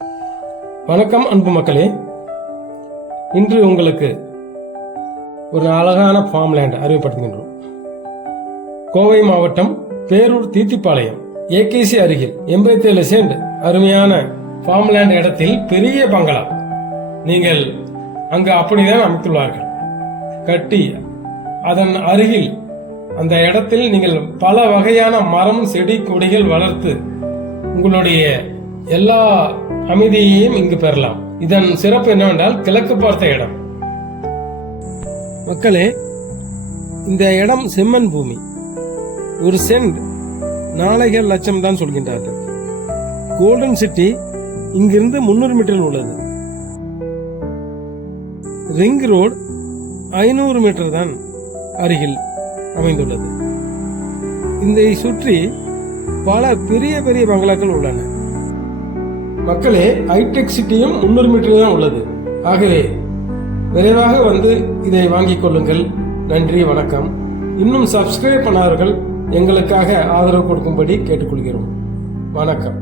வணக்கம் அன்பு மக்களே. இன்று உங்களுக்கு ஒரு அழகான ஃபார்ம் லேண்ட் அறிமுகப்படுத்துகின்றோம். கோவை மாவட்டம் பேரூர் தீத்திப்பாளையம் ஏகேசி அருகில் 87 சென்ட் அருமையான ஃபார்ம் லேண்ட் இடத்தில் பெரிய பங்களா நீங்கள் அங்கு அப்படிதான் அமைத்துள்ளார்கள். கட்டி அதன் அருகில் அந்த இடத்தில் நீங்கள் பல வகையான மரம் செடி கொடிகள் வளர்த்து உங்களுடைய எல்லா அமைதியையும் இங்கு பெறலாம். இதன் சிறப்பு என்னவென்றால் கிழக்கு பார்த்த இடம். மக்களே, இந்த இடம் செம்மண் பூமி. ஒரு சென்ட் 4 லட்சம் தான் சொல்கின்றார்கள். கோல்டன் சிட்டி இங்கிருந்து 300 மீட்டர் உள்ளது. ரிங் ரோடு 500 மீட்டர் தான் அருகில் அமைந்துள்ளது. இதை சுற்றி பல பெரிய பெரிய பங்களாக்கள் உள்ளன. மக்களே, ஹைடெக் சிட்டியும் 300 மீட்டர் தான் உள்ளது. ஆகவே விரைவாக வந்து இதை வாங்கிக் கொள்ளுங்கள். நன்றி, வணக்கம். இன்னும் சப்ஸ்கிரைப் பண்ணாதவர்கள் எங்களுக்காக ஆதரவு கொடுக்கும்படி கேட்டுக்கொள்கிறோம். வணக்கம்.